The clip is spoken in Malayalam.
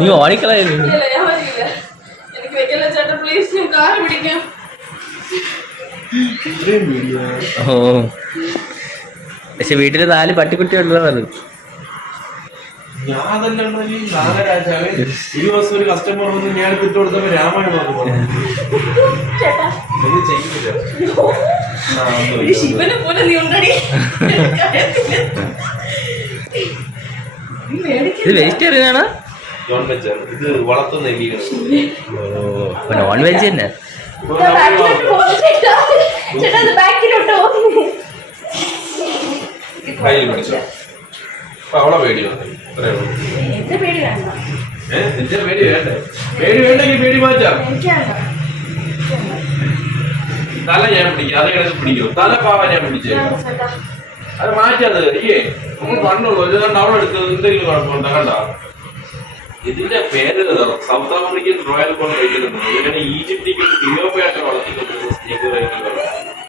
നീ ഓടിക്കളയല്ലേ ഓ പക്ഷെ വീട്ടില് 4 പട്ടിക്കുട്ടി ഉള്ളതാണ്. ഞാൻ തന്നെ നാഗരാജാവ് ഈ ദിവസം ഒരു കസ്റ്റമർ വന്ന് ഞാൻ എടുത്തിട്ട് കൊടുത്തപ്പോ രാമായണം ഇത് വെജിറ്റേറിയൻ ആണോ? നോൺ വെജ് ആണ് ഇത്. വളർത്തുന്ന നോൺ വെജ് തന്നെ. അവളെ പേടി വന്നു. നിന്റെ പേടി വേണ്ടേ? പേടി വേണ്ടെങ്കിൽ പേടി മാറ്റാം. തല ഞാൻ പിടിക്കാം, അത് കിടന്ന് പിടിക്കും. തല പാവ ഞാൻ പിടിച്ചേ, അത് മാറ്റാത്. അയ്യേ നമ്മൾ പറഞ്ഞോളൂ. ഇത് കണ്ട അവളെ എടുത്തത് എന്തെങ്കിലും കുഴപ്പമുണ്ടോ? കണ്ട ഇതിന്റെ പേര് സൗത്ത് ആഫ്രിക്കൻ റോയൽ കോൺ കഴിക്കുന്നുണ്ട്. ഇങ്ങനെ ഈജിപ്തിക്ക് തിയോപ്പയായിട്ട് വളർത്തിക്കൊണ്ടിരുന്ന സ്നേക്ക്